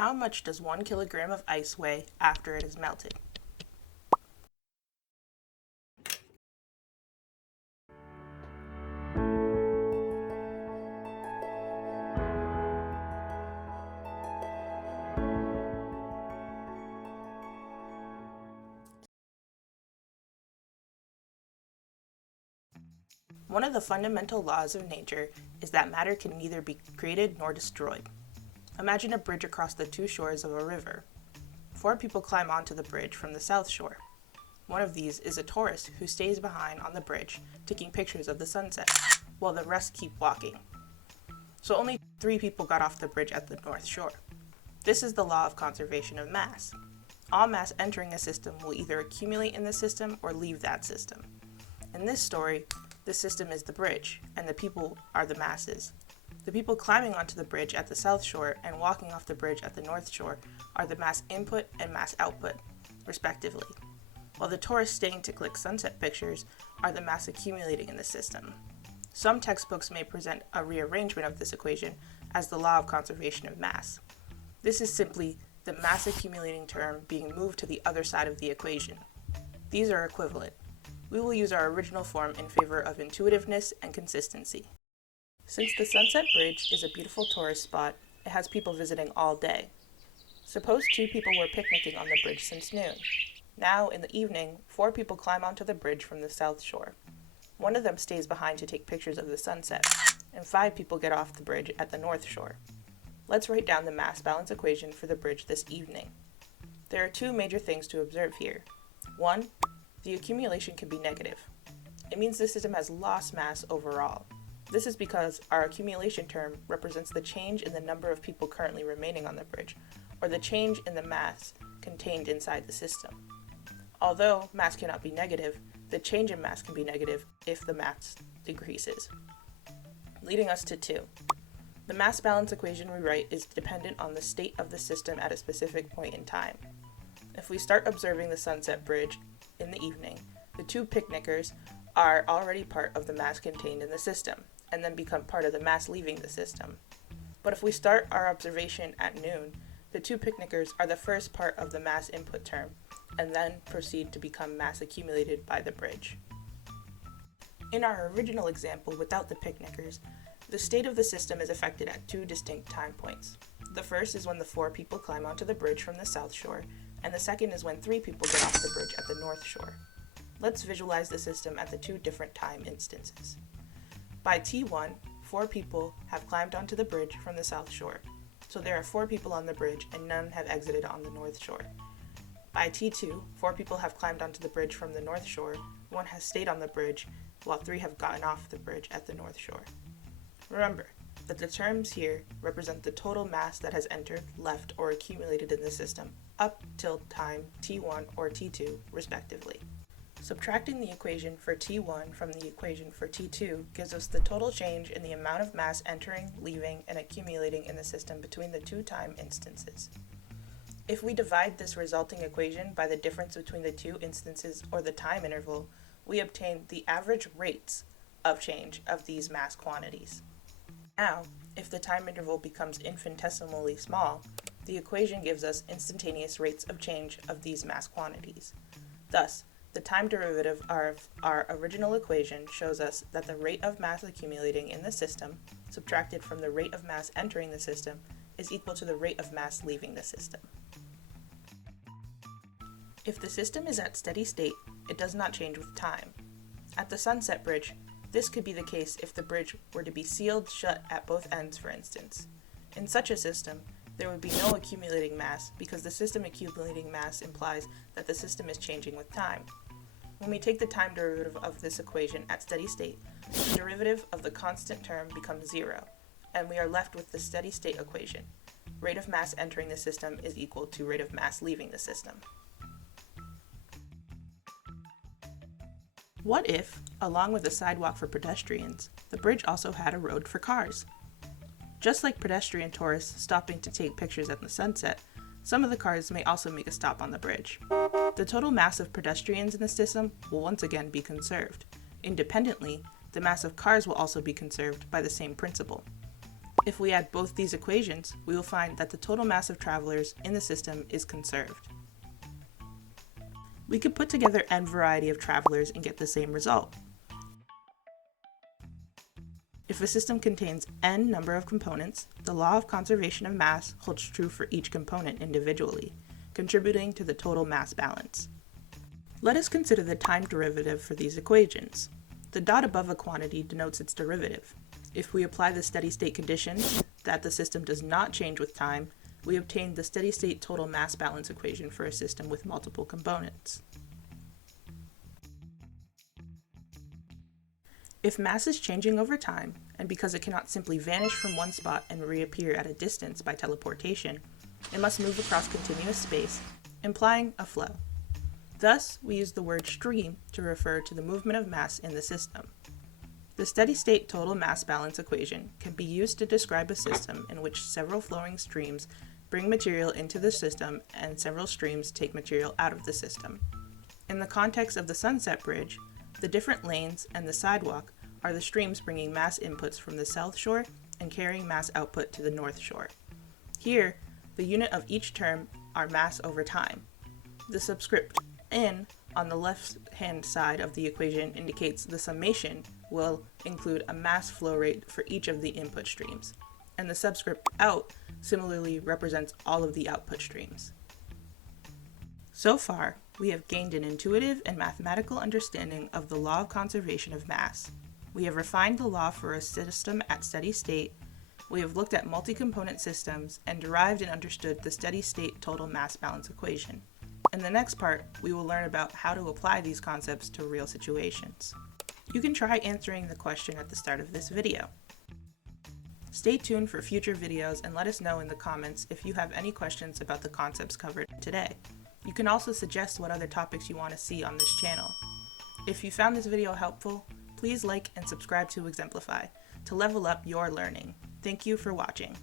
How much does 1 kilogram of ice weigh after it is melted? One of the fundamental laws of nature is that matter can neither be created nor destroyed. Imagine a bridge across the two shores of a river. 4 people climb onto the bridge from the south shore. One of these is a tourist who stays behind on the bridge taking pictures of the sunset, while the rest keep walking. So only 3 people got off the bridge at the north shore. This is the law of conservation of mass. All mass entering a system will either accumulate in the system or leave that system. In this story, the system is the bridge, and the people are the masses. The people climbing onto the bridge at the south shore and walking off the bridge at the north shore are the mass input and mass output, respectively, while the tourists staying to click sunset pictures are the mass accumulating in the system. Some textbooks may present a rearrangement of this equation as the law of conservation of mass. This is simply the mass accumulating term being moved to the other side of the equation. These are equivalent. We will use our original form in favor of intuitiveness and consistency. Since the Sunset Bridge is a beautiful tourist spot, it has people visiting all day. Suppose 2 people were picnicking on the bridge since noon. Now, in the evening, 4 people climb onto the bridge from the south shore. One of them stays behind to take pictures of the sunset, and 5 people get off the bridge at the north shore. Let's write down the mass balance equation for the bridge this evening. There are 2 major things to observe here. 1, the accumulation can be negative. It means the system has lost mass overall. This is because our accumulation term represents the change in the number of people currently remaining on the bridge, or the change in the mass contained inside the system. Although mass cannot be negative, the change in mass can be negative if the mass decreases. Leading us to 2. The mass balance equation we write is dependent on the state of the system at a specific point in time. If we start observing the sunset bridge in the evening, the 2 picnickers are already part of the mass contained in the system, and then become part of the mass leaving the system. But if we start our observation at noon, the 2 picnickers are the first part of the mass input term, and then proceed to become mass accumulated by the bridge. In our original example without the picnickers, the state of the system is affected at 2 distinct time points. The first is when the 4 people climb onto the bridge from the south shore, and the second is when 3 people get off the bridge at the north shore. Let's visualize the system at the 2 different time instances. By T1, 4 people have climbed onto the bridge from the south shore, so there are 4 people on the bridge and none have exited on the north shore. By T2, 4 people have climbed onto the bridge from the north shore, 1 has stayed on the bridge, while 3 have gotten off the bridge at the north shore. Remember that the terms here represent the total mass that has entered, left, or accumulated in the system up till time T1 or T2, respectively. Subtracting the equation for T1 from the equation for T2 gives us the total change in the amount of mass entering, leaving, and accumulating in the system between the 2 time instances. If we divide this resulting equation by the difference between the 2 instances or the time interval, we obtain the average rates of change of these mass quantities. Now, if the time interval becomes infinitesimally small, the equation gives us instantaneous rates of change of these mass quantities. Thus, the time derivative of our original equation shows us that the rate of mass accumulating in the system, subtracted from the rate of mass entering the system, is equal to the rate of mass leaving the system. If the system is at steady state, it does not change with time. At the Sunset Bridge, this could be the case if the bridge were to be sealed shut at both ends, for instance. In such a system, there would be no accumulating mass because the system accumulating mass implies that the system is changing with time. When we take the time derivative of this equation at steady state, the derivative of the constant term becomes 0, and we are left with the steady state equation. Rate of mass entering the system is equal to rate of mass leaving the system. What if, along with a sidewalk for pedestrians, the bridge also had a road for cars? Just like pedestrian tourists stopping to take pictures at the sunset, some of the cars may also make a stop on the bridge. The total mass of pedestrians in the system will once again be conserved. Independently, the mass of cars will also be conserved by the same principle. If we add both these equations, we will find that the total mass of travelers in the system is conserved. We could put together n variety of travelers and get the same result. If a system contains n number of components, the law of conservation of mass holds true for each component individually, contributing to the total mass balance. Let us consider the time derivative for these equations. The dot above a quantity denotes its derivative. If we apply the steady state conditions that the system does not change with time, we obtain the steady state total mass balance equation for a system with multiple components. If mass is changing over time, and because it cannot simply vanish from one spot and reappear at a distance by teleportation, it must move across continuous space, implying a flow. Thus, we use the word stream to refer to the movement of mass in the system. The steady-state total mass balance equation can be used to describe a system in which several flowing streams bring material into the system and several streams take material out of the system. In the context of the Sunset Bridge, the different lanes and the sidewalk are the streams bringing mass inputs from the South Shore and carrying mass output to the North Shore. Here, the unit of each term are mass over time. The subscript n on the left-hand side of the equation indicates the summation will include a mass flow rate for each of the input streams, and the subscript out similarly represents all of the output streams. So far, we have gained an intuitive and mathematical understanding of the law of conservation of mass. We have refined the law for a system at steady state, we have looked at multi-component systems, and derived and understood the steady state total mass balance equation. In the next part, we will learn about how to apply these concepts to real situations. You can try answering the question at the start of this video. Stay tuned for future videos and let us know in the comments if you have any questions about the concepts covered today. You can also suggest what other topics you want to see on this channel. If you found this video helpful, please like and subscribe to Exemplify to level up your learning. Thank you for watching.